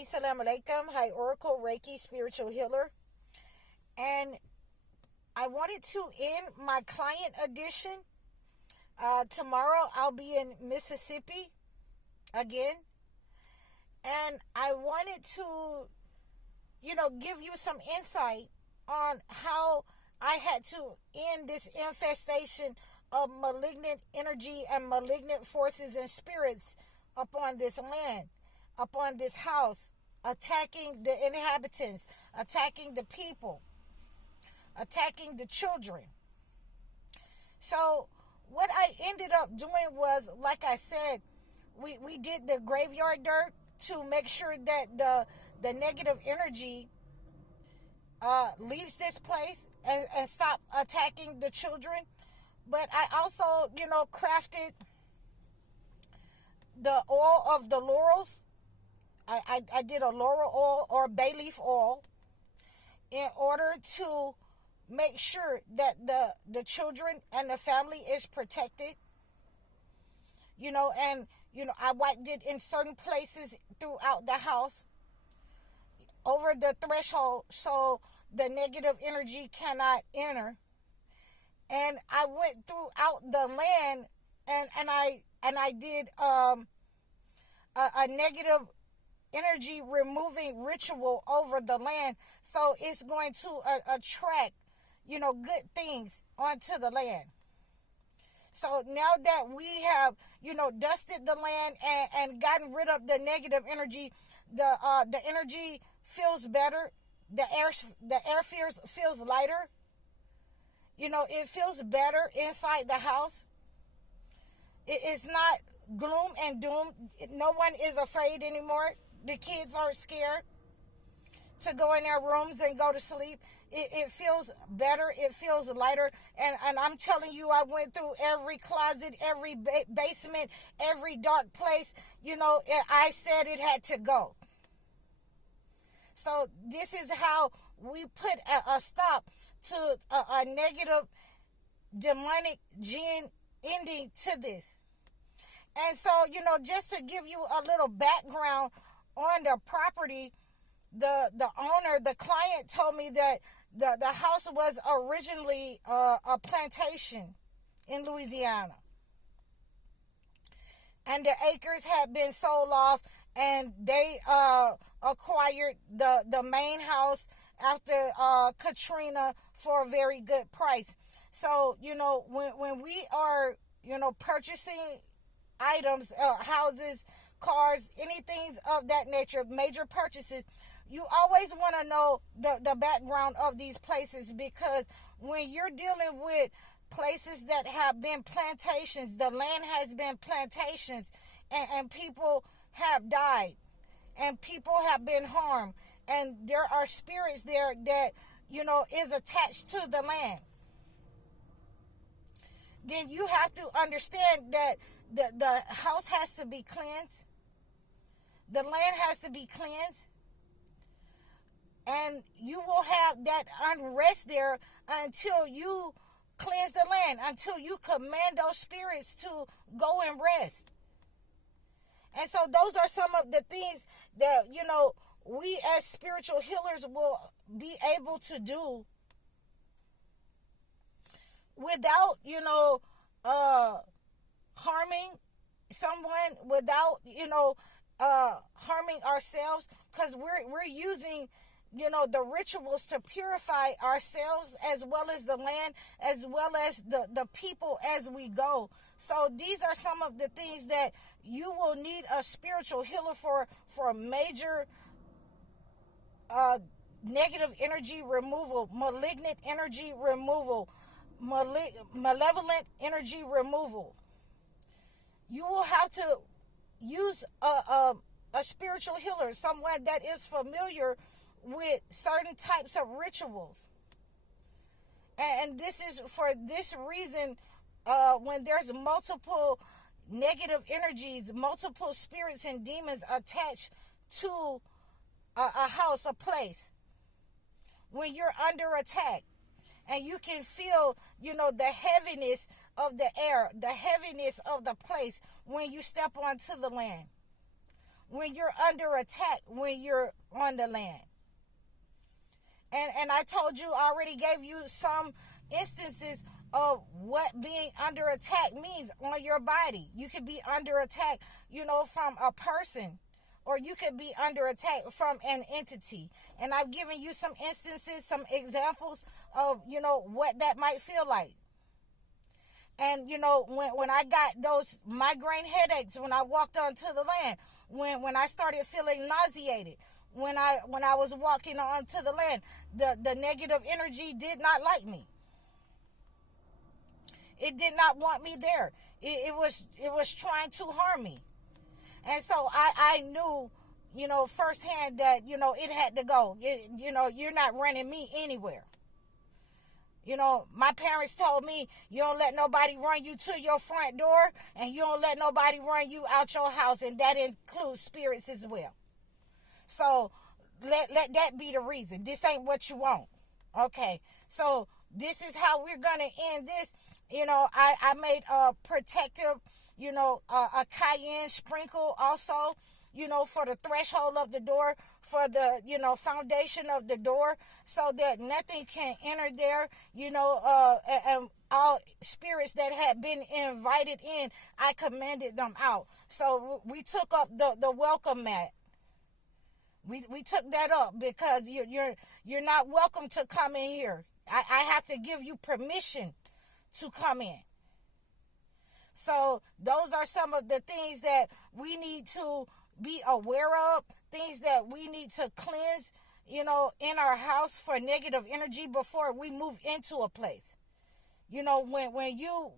Hi, salam alaikum. Hi, Oracle Reiki Spiritual Healer. And I wanted to end my client edition. Tomorrow I'll be in Mississippi again. And I wanted to, give you some insight on how I had to end this infestation of malignant energy and malignant forces and spirits upon this land, upon this house, attacking the inhabitants, attacking the people, attacking the children. So what I ended up doing was, like I said, we did the graveyard dirt to make sure that the negative energy leaves this place and stop attacking the children. But I also, crafted the oil of the laurels. I did a laurel oil or bay leaf oil in order to make sure that the children and the family is protected. I wiped it in certain places throughout the house over the threshold so the negative energy cannot enter. And I went throughout the land and I did a negative energy removing ritual over the land, so it's going to attract good things onto the land. So now that we have dusted the land and gotten rid of the negative energy, the energy feels better. The air feels lighter. It feels better inside the house. It is not gloom and doom. No one is afraid anymore. The kids aren't scared to go in their rooms and go to sleep. It feels better. It feels lighter. And I'm telling you, I went through every closet, every basement, every dark place. I said it had to go. So this is how we put a stop to a negative demonic jinn ending to this. And so, just to give you a little background on the property, the owner, the client told me that the house was originally a plantation in Louisiana. And the acres had been sold off, and they acquired the main house after Katrina for a very good price. So, when we are, purchasing items, houses, cars, anything of that nature, major purchases, you always want to know the background of these places, because when you're dealing with places that have been plantations, the land has been plantations, and people have died, and people have been harmed, and there are spirits there that, is attached to the land. Then you have to understand that the house has to be cleansed. The land has to be cleansed. And you will have that unrest there until you cleanse the land, until you command those spirits to go and rest. And so those are some of the things that, we as spiritual healers will be able to do without, harming someone, without, harming ourselves, because we're using, the rituals to purify ourselves as well as the land, as well as the people as we go. So these are some of the things that you will need a spiritual healer for major negative energy removal, malignant energy removal, malevolent energy removal. You will have to use a spiritual healer, someone that is familiar with certain types of rituals. And this is for this reason, when there's multiple negative energies, multiple spirits and demons attached to a house, a place, when you're under attack, and you can feel, the heaviness of the air, the heaviness of the place when you step onto the land. when you're under attack, when you're on the land. And I told you, I already gave you some instances of what being under attack means on your body. You could be under attack, from a person, or you could be under attack from an entity. And I've given you some instances, some examples of, what that might feel like. And, when I got those migraine headaches, when I walked onto the land, when I started feeling nauseated, when I was walking onto the land, the negative energy did not like me. It did not want me there. It was trying to harm me. And so I knew, firsthand that, it had to go. You're not running me anywhere. My parents told me, you don't let nobody run you to your front door, and you don't let nobody run you out your house, and that includes spirits as well. So let that be the reason. This ain't what you want. Okay, so this is how we're going to end this. I made a protective, a cayenne sprinkle also, for the threshold of the door, for the, foundation of the door, so that nothing can enter there, and all spirits that had been invited in, I commanded them out. So we took up the welcome mat. We took that up because you're not welcome to come in here. I have to give you permission to come in. So those are some of the things that we need to be aware of, things that we need to cleanse, in our house for negative energy before we move into a place. When you've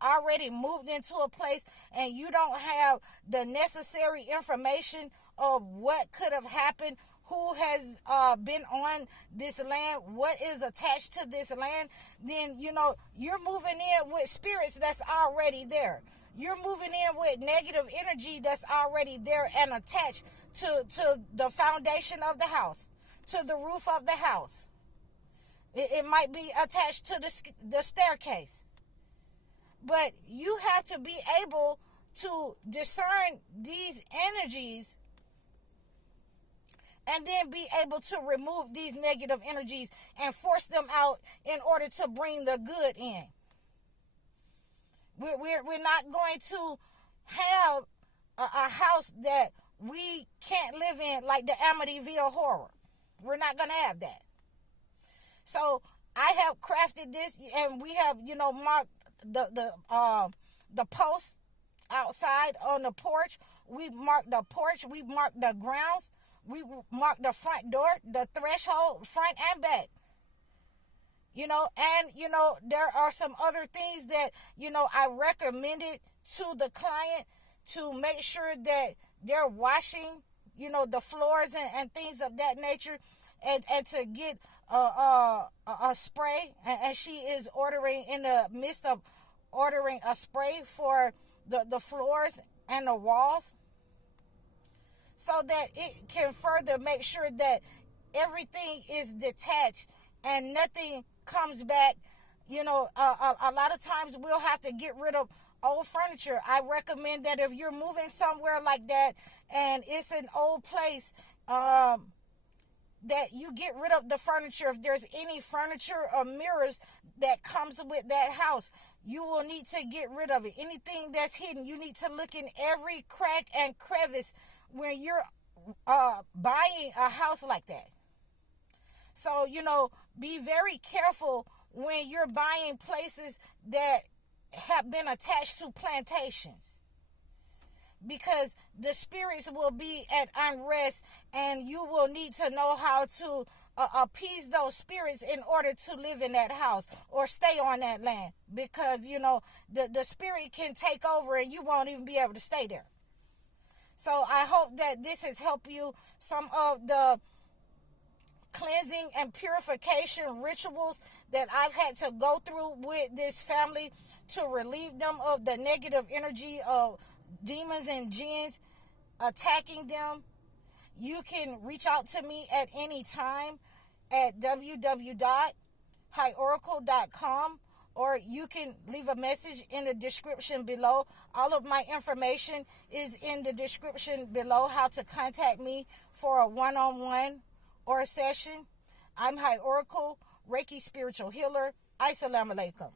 already moved into a place and you don't have the necessary information of what could have happened, who has been on this land, what is attached to this land, then, you're moving in with spirits that's already there. You're moving in with negative energy that's already there and attached to the foundation of the house, to the roof of the house. It might be attached to the staircase. But you have to be able to discern these energies and then be able to remove these negative energies and force them out in order to bring the good in. We're not going to have a house that we can't live in, like the Amityville Horror. We're not going to have that. So I have crafted this, and we have, marked the posts outside on the porch. We marked the porch. We marked the grounds. We marked the front door, the threshold, front and back. There are some other things that, I recommended to the client to make sure that they're washing, the floors and things of that nature, and to get a spray. And she is ordering, in the midst of ordering a spray for the floors and the walls, so that it can further make sure that everything is detached and nothing comes back. A lot of times we'll have to get rid of old furniture. I recommend that if you're moving somewhere like that and it's an old place, that you get rid of the furniture. If there's any furniture or mirrors that comes with that house, you will need to get rid of it. Anything that's hidden, you need to look in every crack and crevice when you're buying a house like that. So, be very careful when you're buying places that have been attached to plantations, because the spirits will be at unrest, and you will need to know how to appease those spirits in order to live in that house or stay on that land, because, the spirit can take over and you won't even be able to stay there. So I hope that this has helped you. Some of the cleansing and purification rituals that I've had to go through with this family to relieve them of the negative energy of demons and jinns attacking them. You can reach out to me at any time at www.highoracle.com, or you can leave a message in the description below. All of my information is in the description below, how to contact me for a one-on-one or a session. I'm High Oracle, Reiki Spiritual Healer. Assalamu alaikum.